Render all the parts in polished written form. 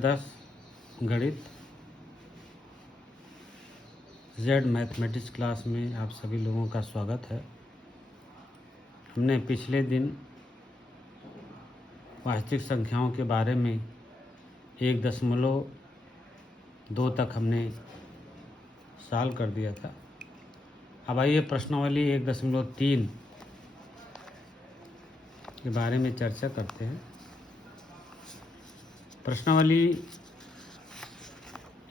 10 गणित Z mathematics class में आप सभी लोगों का स्वागत है। हमने पिछले दिन वास्तविक संख्याओं के बारे में 1.2 तक हमने सॉल्व कर दिया था। अब आइए प्रश्नावली 1.3 के बारे में चर्चा करते हैं। प्रश्नावली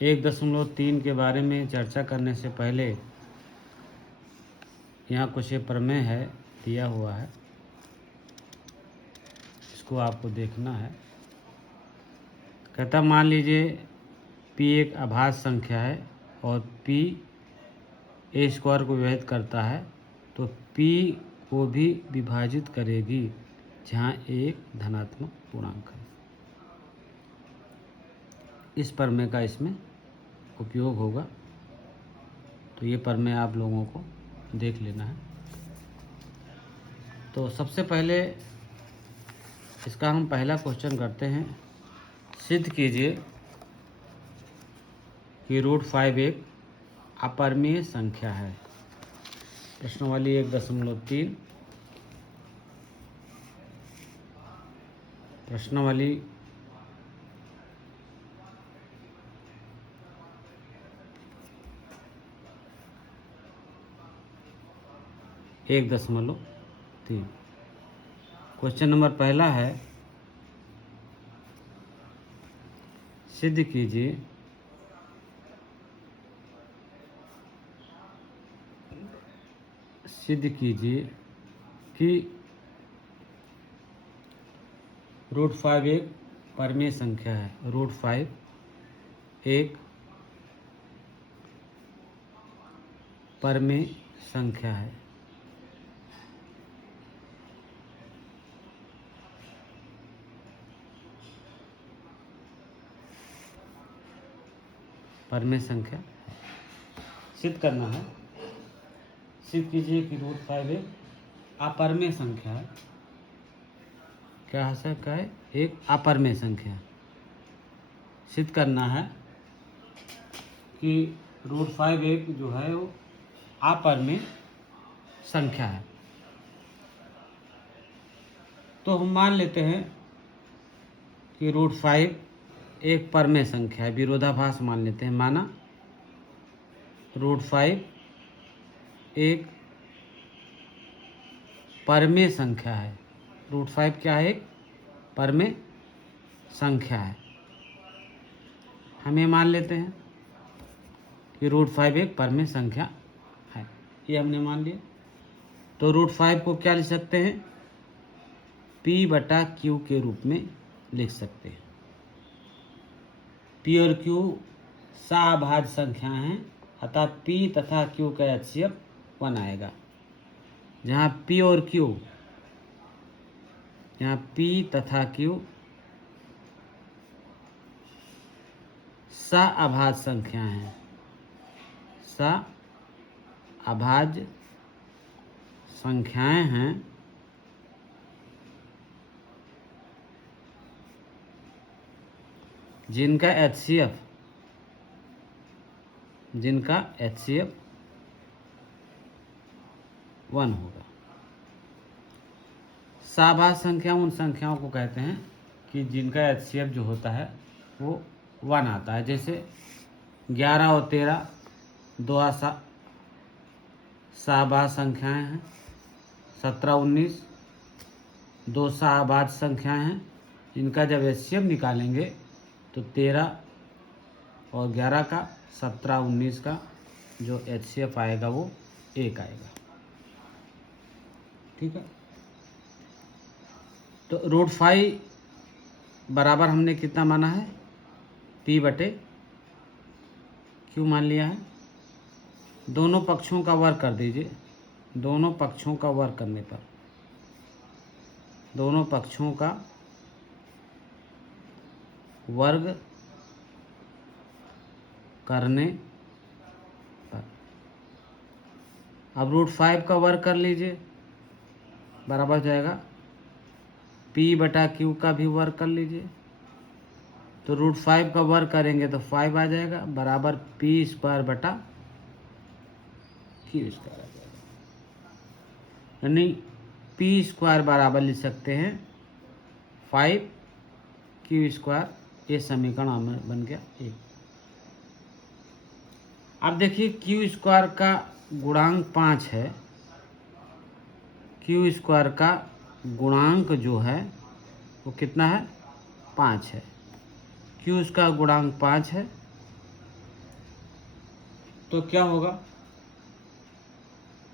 1.3 के बारे में चर्चा करने से पहले यहाँ कुछ प्रमेय है दिया हुआ है, इसको आपको देखना है। कहता मान लीजिए p एक अभाज्य संख्या है और p a स्क्वायर को विभाजित करता है, तो p को भी विभाजित करेगी जहाँ एक धनात्मक पूर्णांक है। इस प्रमेय का इसमें उपयोग होगा, तो ये प्रमेय आप लोगों को देख लेना है। तो सबसे पहले इसका हम पहला क्वेश्चन करते हैं। सिद्ध कीजिए कि √5 एक अपरिमेय संख्या है। प्रश्नावली 1.3 प्रश्नावली 1.3 क्वेश्चन नंबर पहला है, सिद्ध कीजिए कि √5 एक परिमेय संख्या है। √5 एक परिमेय संख्या है। परिमेय संख्या सिद्ध करना है। सिद्ध कीजिए कि √5 एक अपरिमेय संख्या है। क्या है सर? क्या है? एक अपरिमेय संख्या। सिद्ध करना है कि √5 एक जो है वो अपरिमेय संख्या है। तो हम मान लेते हैं कि √5 एक परिमेय संख्या है। विरोधाभास मान लेते हैं। माना √5 एक परिमेय संख्या है। √5 क्या है? एक परिमेय संख्या है। हम ये मान लेते हैं कि √5 एक परिमेय संख्या है। ये हमने मान लिया। तो √5 को क्या लिख सकते हैं? p/q के रूप में लिख सकते हैं। p और q सअभाज्य संख्या हैं, अतः p तथा q का HCF 1 आएगा। जहाँ p और q, यहाँ p तथा q सअभाज्य संख्या हैं। सअभाज्य संख्याएं हैं, जिनका HCF 1 होगा। सअभाज्य संख्या उन संख्याओं को कहते हैं कि जिनका HCF जो होता है वो 1 आता है। जैसे 11 और 13 दो सअभाज्य संख्याएं हैं। 17, 19 दो सअभाज्य संख्याएं हैं। इनका जब HCF निकालेंगे तो 13 और 11 का, 17, 19 का जो HCF आएगा वो 1 आएगा। ठीक है। तो √5 बराबर हमने कितना माना है? p/q मान लिया है। दोनों पक्षों का वर्ग कर दीजिए। दोनों पक्षों का वर्ग करने पर, दोनों पक्षों का वर्ग करने पर, अब √5 का वर्ग कर लीजिए, बराबर जाएगा p/q का भी वर्ग कर लीजिए। तो √5 का वर्ग करेंगे तो 5 आ जाएगा, बराबर p² बटा q² आ जाएगा। यानी p² बराबर लिख सकते हैं 5q²। ये समीकरण हमें बन गया 1। अब देखिए q² का गुणांक 5 है। q² का गुणांक जो है वो कितना है? 5 है। q का गुणांक 5 है तो क्या होगा?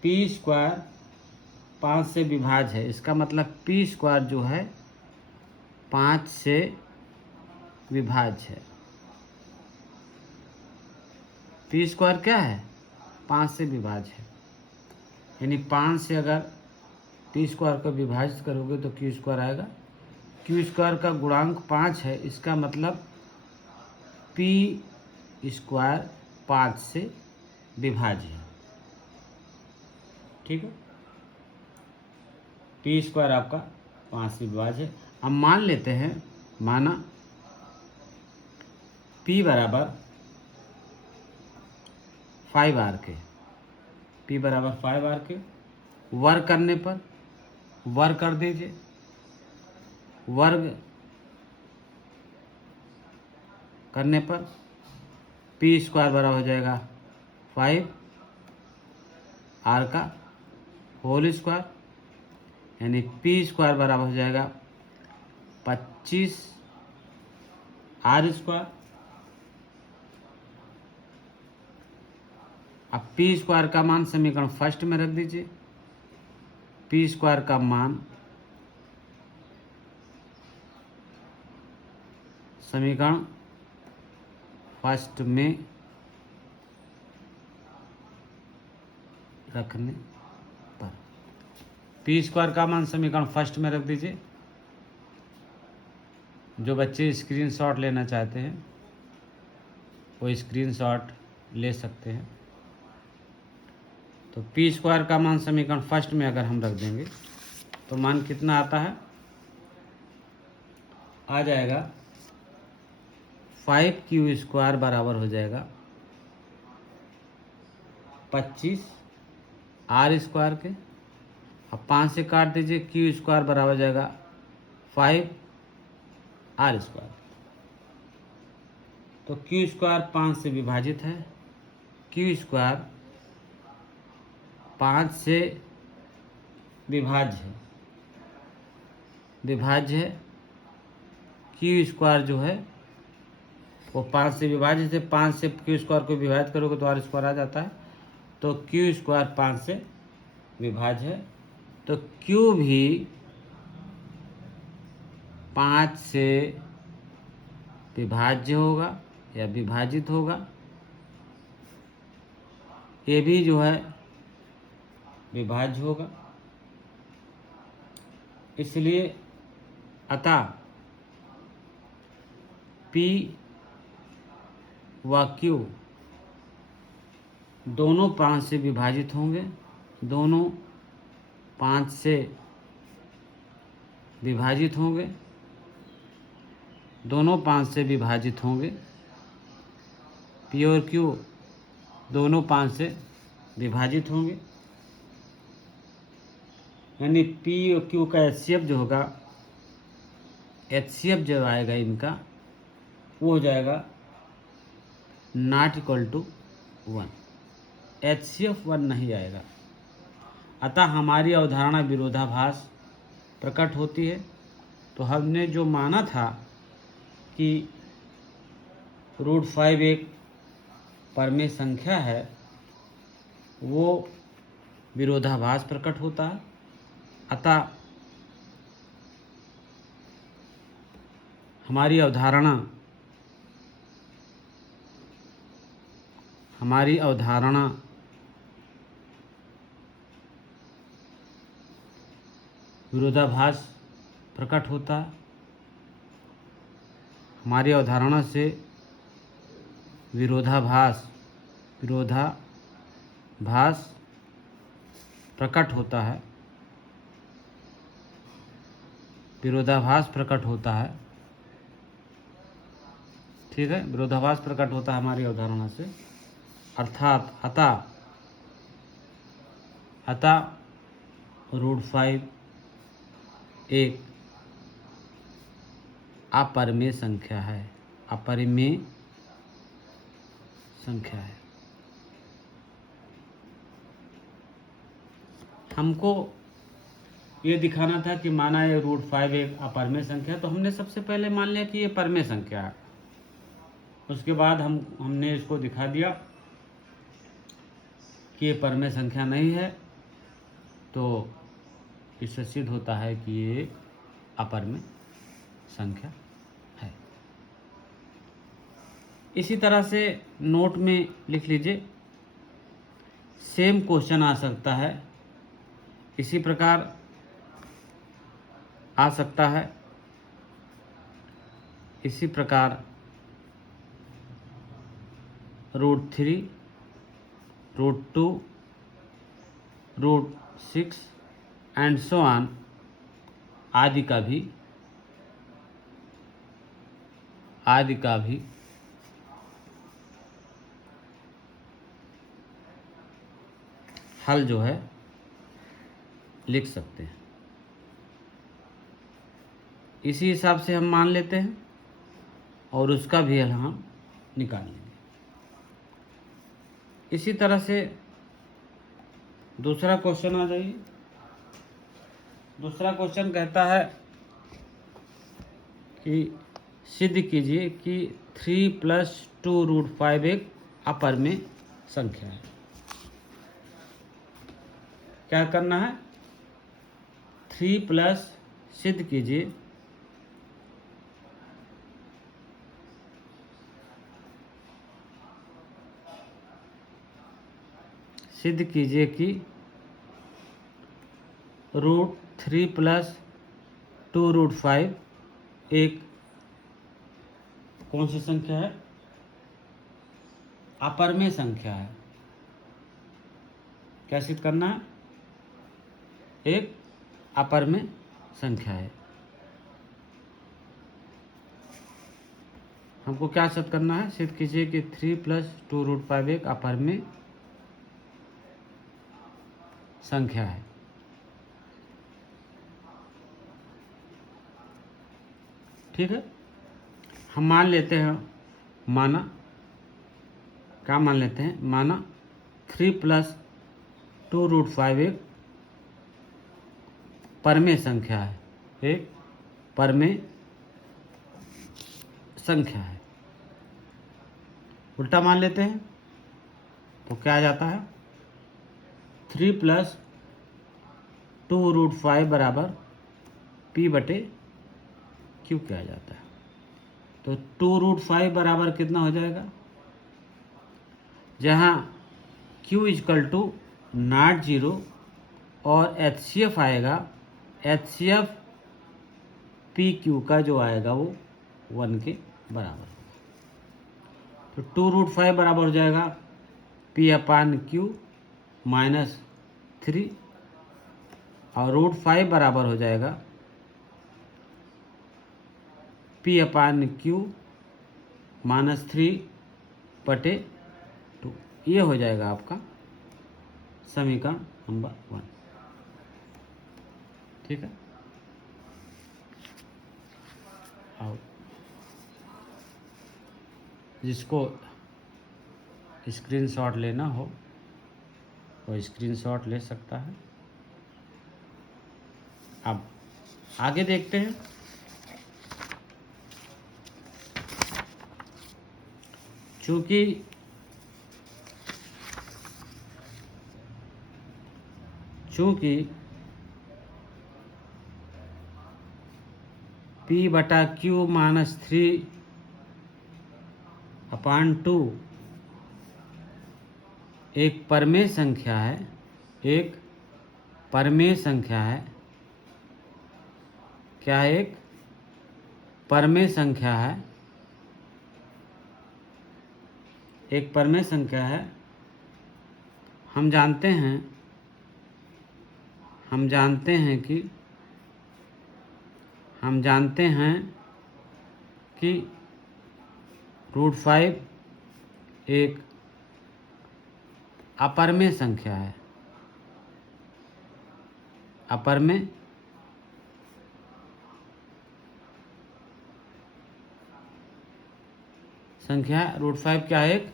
p² 5 से विभाज्य है, इसका मतलब p² जो है 5 से विभाज्य है। p² क्या है? 5 से विभाज्य है। यानी 5 से अगर p² को विभाजित करोगे तो q² आएगा। q² का गुणांक 5 है, इसका मतलब p² 5 से विभाज्य है। ठीक है, p² आपका 5 से विभाज्य है। अब मान लेते हैं, माना p बराबर 5r², p बराबर 5r²। वर्ग करने पर वर्ग कर दीजिए, वर्ग करने पर p² बराबर हो जाएगा 5r², यानी p² बराबर हो जाएगा 25r²। अब p² का मान समीकरण फर्स्ट में रख दीजिए। p² का मान समीकरण फर्स्ट में रखने पर p² का मान समीकरण फर्स्ट में रख दीजिए। जो बच्चे स्क्रीनशॉट लेना चाहते हैं वो स्क्रीनशॉट ले सकते हैं। तो p² का मान समीकरण फर्स्ट में अगर हम रख देंगे तो मान कितना आता है? आ जाएगा 5q² बराबर हो जाएगा 25r² के। अब 5 से काट दीजिए, q² बराबर हो जाएगा 5r²। तो q² 5 से विभाजित है, q² 5 से विभाज्य है, q² जो है वो 5 से विभाजित है। 5 से q² को विभाजित करोगे तो r² आ जाता है। तो q² 5 से विभाज्य है, तो q भी 5 से विभाज्य होगा या विभाजित होगा। ये भी जो है विभाज्य होगा। इसलिए अतः p व q दोनों 5 से विभाजित होंगे, दोनों 5 से विभाजित होंगे, दोनों 5 से विभाजित होंगे। p और q दोनों 5 से विभाजित होंगे। यानी p और q का HCF जो होगा, HCF जो आएगा इनका वो हो जाएगा ≠ 1। HCF 1 नहीं आएगा। अतः हमारी अवधारणा विरोधाभास प्रकट होती है। तो हमने जो माना था कि √5 एक परमेय संख्या है, वो विरोधाभास प्रकट होता है। अतः हमारी अवधारणा विरोधाभास प्रकट होता है। हमारी अवधारणा से विरोधाभास प्रकट होता है, विरोधाभास प्रकट होता है। ठीक है, विरोधाभास प्रकट होता है हमारी अवधारणा से। अर्थात अतः √5 एक अपरिमेय संख्या है, अपरिमेय संख्या है। हमको ये दिखाना था कि माना ये √5 एक अपरिमेय संख्या, तो हमने सबसे पहले मान लिया कि ये परिमेय संख्या है। उसके बाद हमने इसको दिखा दिया कि ये परिमेय संख्या नहीं है, तो इससे सिद्ध होता है कि ये अपरिमेय संख्या है। इसी तरह से नोट में लिख लीजिए, सेम क्वेश्चन आ सकता है, इसी प्रकार आ सकता है, इसी प्रकार √3, √2, √6 एंड सो ऑन आदि का भी हल जो है लिख सकते हैं। इसी हिसाब से हम मान लेते हैं और उसका भी हल हम निकाल लेंगे। इसी तरह से दूसरा क्वेश्चन आ जाइए। दूसरा क्वेश्चन कहता है कि सिद्ध कीजिए कि 3 + 2 √5 एक अपरिमेय संख्या है। क्या करना है? 3 प्लस सिद्ध कीजिए कि √3 + 2 √5 एक कौन सी संख्या है? अपरिमेय संख्या है। क्या सिद्ध करना है? एक अपरिमेय संख्या है। हमको क्या सिद्ध करना है? सिद्ध कीजिए कि 3 + 2 √5 एक अपरिमेय संख्या है। ठीक है, हम मान लेते हैं, क्या मान लेते हैं? माना 3 + 2 √5 एक परिमेय संख्या है, एक परिमेय संख्या है। उल्टा मान लेते हैं तो क्या आ जाता है? 3 + 2 √5 बराबर P/Q क्या आ जाता है? तो 2 √5 बराबर कितना हो जाएगा? जहाँ Q = 0 और HCF आएगा, HCF PQ का जो आएगा वो 1 के बराबर। तो 2 √5 बराबर हो जाएगा P/Q -3 और √5 बराबर हो जाएगा P/Q -3/2। ये हो जाएगा आपका समीकरण नंबर 1। ठीक है, और जिसको स्क्रीनशॉट लेना हो वो स्क्रीनशॉट ले सकता है। अब आगे देखते हैं। चूंकि P/Q -3/2 एक परिमेय संख्या है, एक परिमेय संख्या है। क्या है? एक परिमेय संख्या है, एक परिमेय संख्या है। हम जानते हैं कि √5 एक अपरमेय संख्या है, अपरमेय संख्या है। √5 क्या है? एक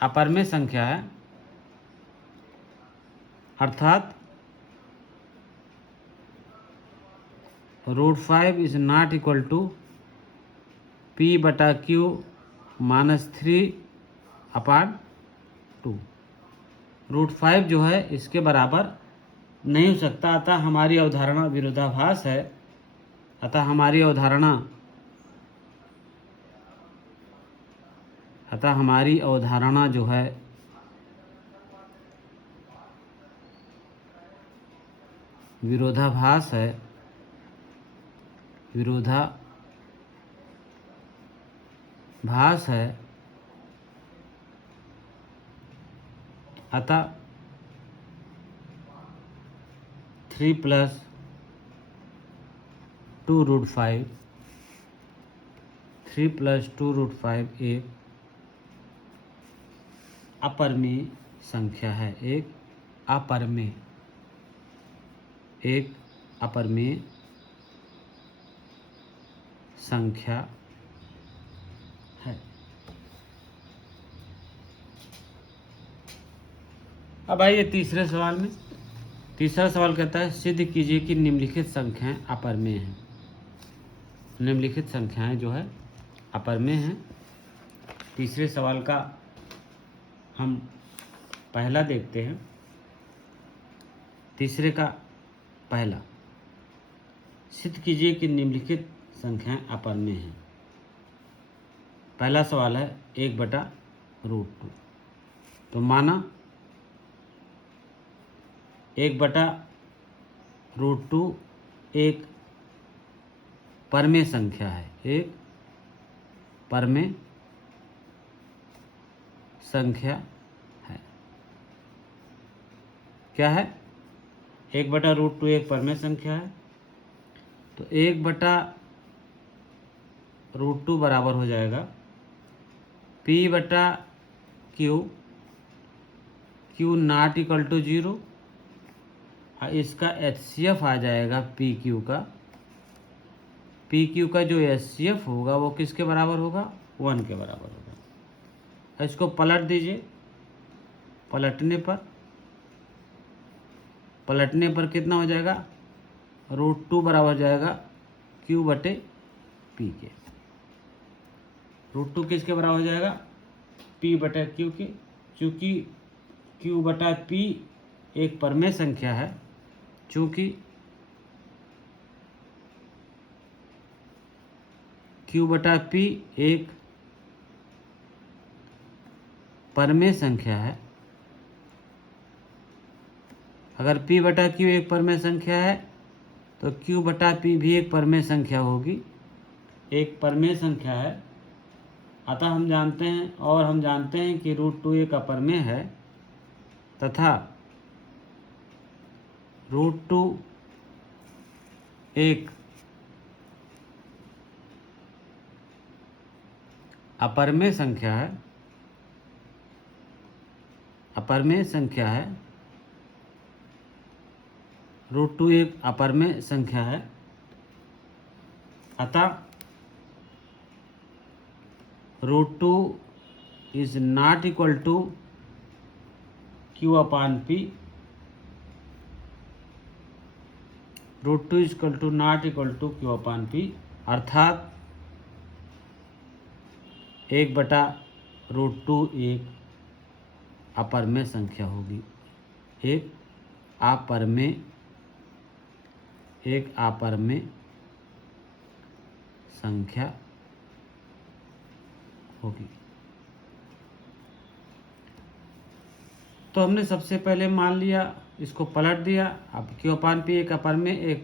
अपरमेय संख्या है, अर्थात √5 is not equal to P/Q -3/2। √5 जो है इसके बराबर नहीं हो सकता, अतः हमारी अवधारणा विरोधाभास है। अतः हमारी अवधारणा जो है विरोधाभास है, अतः 3 + 2√5 एक अपरमेय संख्या है, एक अपरमेय संख्या है। अब आइए तीसरे सवाल में। तीसरा सवाल कहता है सिद्ध कीजिए कि निम्नलिखित संख्याएं अपरमेय हैं। निम्नलिखित संख्याएं जो है अपरमेय हैं। तीसरे सवाल का हम पहला देखते हैं। तीसरे का पहला, सिद्ध कीजिए कि निम्नलिखित संख्याएं अपरमेय हैं। पहला सवाल है 1/√2। तो माना 1/√2 एक परमेय संख्या है, एक परमेय संख्या है। क्या है? 1/√2 एक परमेय संख्या है। तो 1/√2 बराबर हो जाएगा P/Q नॉट इक्वल टू 0, और इसका HCF आ जाएगा PQ का जो HCF होगा वो किसके बराबर होगा? 1 के बराबर होगा। इसको पलट दीजिए। पलटने पर कितना हो जाएगा? √2 बराबर हो जाएगा Q/P के। √2 किसके बराबर हो जाएगा? P/Q के। चूँकि Q/P एक परमेय संख्या है, चूँकि Q/P एक परमेय संख्या है। अगर P/Q एक परमेय संख्या है तो Q/P भी एक परमेय संख्या होगी, एक परमेय संख्या है। अतः हम जानते हैं कि √2 एक अपरमेय है, तथा √2 एक अपरमेय संख्या है, √2 एक अपरमेय संख्या है। अतः √2 is not equal to Q/P। √2 is equal to not equal to Q/P, अर्थात 1/√2 एक अपरमेय संख्या होगी, एक अपरमेय संख्या होगी। तो हमने सबसे पहले मान लिया, इसको पलट दिया। अब Q/P एक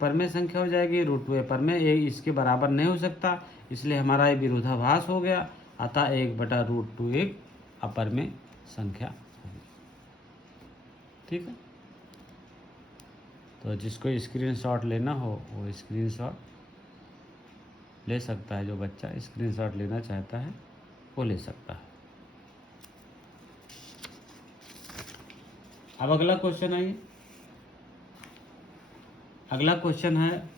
परमेय संख्या हो जाएगी, √2 परमेय, इसके बराबर नहीं हो सकता, इसलिए हमारा ये विरोधाभास हो गया। अतः 1/√2 एक अपरमेय संख्या होगी। ठीक है। तो जिसको स्क्रीनशॉट लेना हो वो स्क्रीनशॉट ले सकता है, जो बच्चा स्क्रीनशॉट लेना चाहता है। वो ले सकता है। अब अगला क्वेश्चन है, अगला क्वेश्चन है,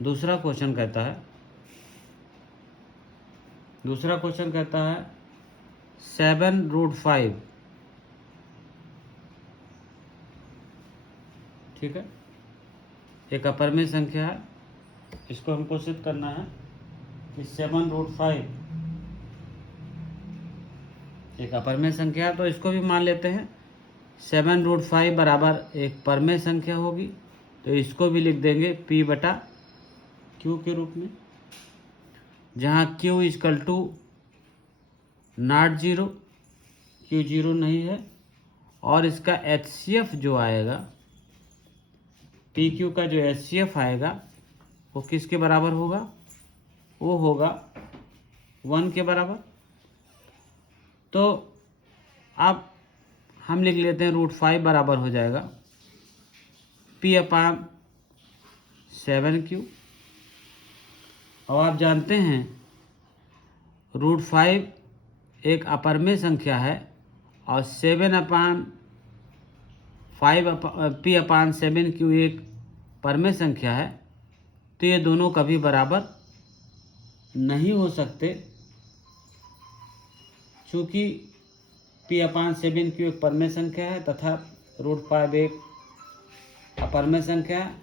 दूसरा क्वेश्चन कहता है 7√5, ठीक है, एक अपरिमेय संख्या है, इसको हमको सिद्ध करना है कि 7√5 एक अपरिमेय संख्या है। तो इसको भी मान लेते हैं 7√5 बराबर एक परमेय संख्या होगी, तो इसको भी लिख देंगे P/Q के रूप में, जहाँ Q is equal to not zero, Q zero नहीं है, और इसका HCF जो आएगा, PQ का जो HCF आएगा वो किसके बराबर होगा, वो होगा 1 के बराबर। तो अब हम लिख लेते हैं √5 बराबर हो जाएगा P/7Q। और आप जानते हैं √5 एक अपरिमेय संख्या है और 7/5P/7Q एक परमेय संख्या है, तो ये दोनों कभी बराबर नहीं हो सकते, चूँकि P/7Q एक परमेय संख्या है तथा √5 एक अपरमेय संख्या है,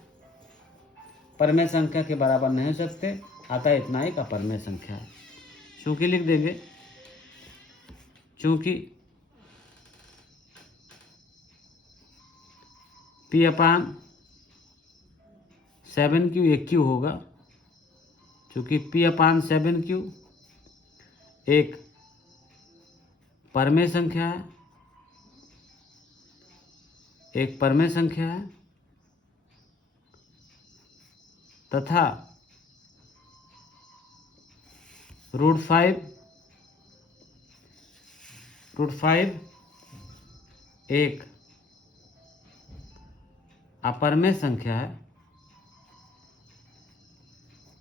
परमेय संख्या के बराबर नहीं हो सकते, अतः इतना एक अपरमेय संख्या है। चूँकि लिख देंगे, चूँकि P/7Q एक Q होगा, चूँकि P/7Q एक परमेय संख्या है, एक परमेय संख्या है, तथा √5 एक अपरमेय संख्या है,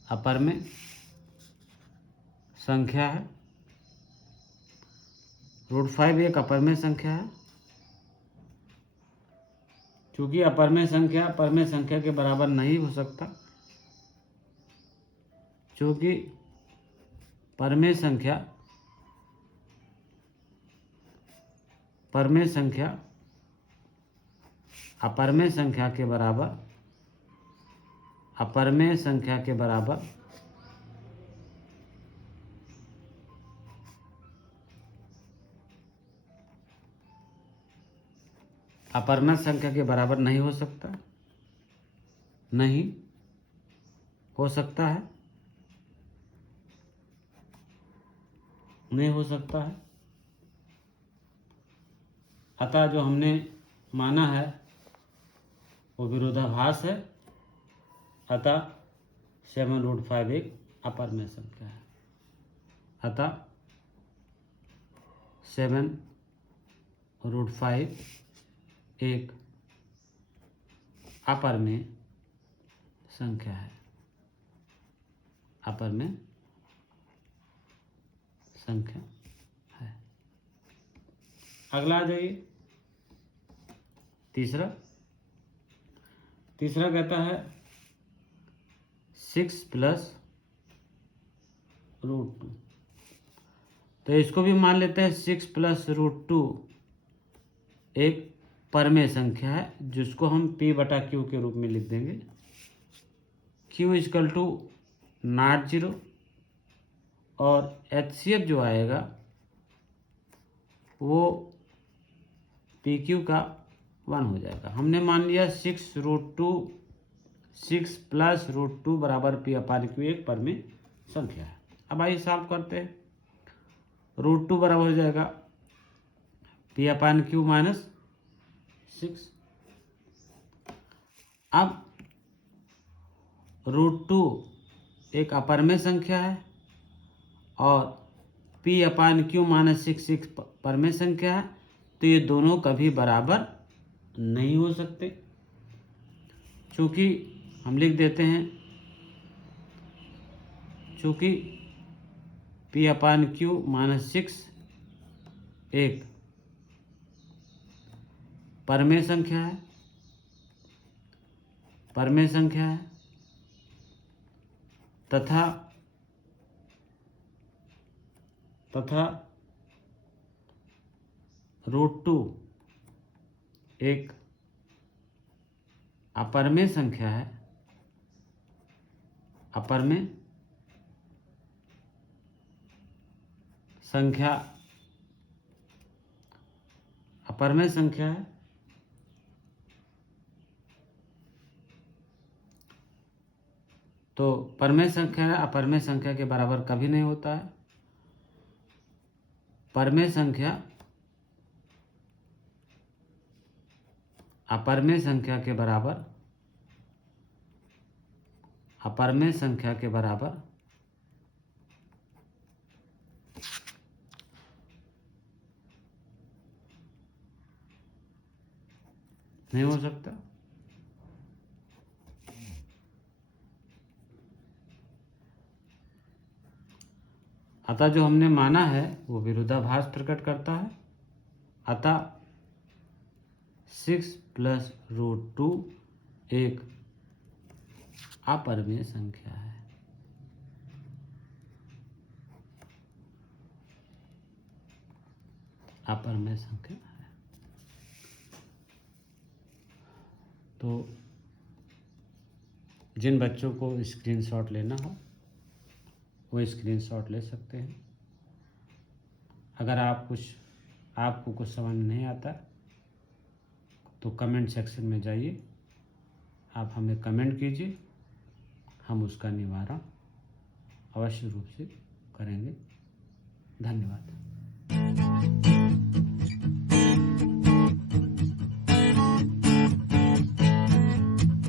अपरमेय संख्या है, √5 एक अपरमेय संख्या है। चूँकि अपरमेय संख्या परमेय संख्या के बराबर नहीं हो सकता, चूँकि परमेय संख्या अपरमेय संख्या के बराबर, अपरमेय संख्या के बराबर अपरमेय संख्या के बराबर नहीं हो सकता, नहीं हो सकता है, नहीं हो सकता है। अतः जो हमने माना है वो विरोधाभास है, अतः 7√5 एक अपरमेय संख्या है, अतः 7√5 एक अपरमेय संख्या है, अपरमेय संख्या है। अगला आ जाइए, तीसरा कहता है 6 + √2। तो इसको भी मान लेते हैं 6 + √2 एक परमेय संख्या है, जिसको हम P/Q के रूप में लिख देंगे। Q is equal to not zero, और HCF जो आएगा वो PQ का 1 हो जाएगा। हमने मान लिया 6 + √2 बराबर P/Q एक परमेय संख्या है। अब आइए सॉल्व करते हैं। √2 बराबर हो जाएगा P/Q -6। अब √2 एक अपरमेय संख्या है और P/Q -6 एक परमेय संख्या है, तो ये दोनों कभी बराबर नहीं हो सकते। चूँकि हम लिख देते हैं, चूँकि P/Q -6 एक परमेय संख्या है, तथा √2 एक अपरमेय संख्या है, अपरमेय संख्या है। तो परमेय संख्या है, अपरमेय संख्या के बराबर कभी नहीं होता है। परमेय संख्या अपरमेय संख्या के बराबर नहीं हो सकता। अतः जो हमने माना है वो विरोधाभास प्रकट करता है। अतः 6 + √2 एक अपरमेय संख्या है। अपरमेय संख्या है। तो जिन बच्चों को स्क्रीनशॉट लेना हो वो स्क्रीनशॉट ले सकते हैं। अगर आपको कुछ समझ नहीं आता तो कमेंट सेक्शन में जाइए, आप हमें कमेंट कीजिए, हम उसका निवारण अवश्य रूप से करेंगे। धन्यवाद।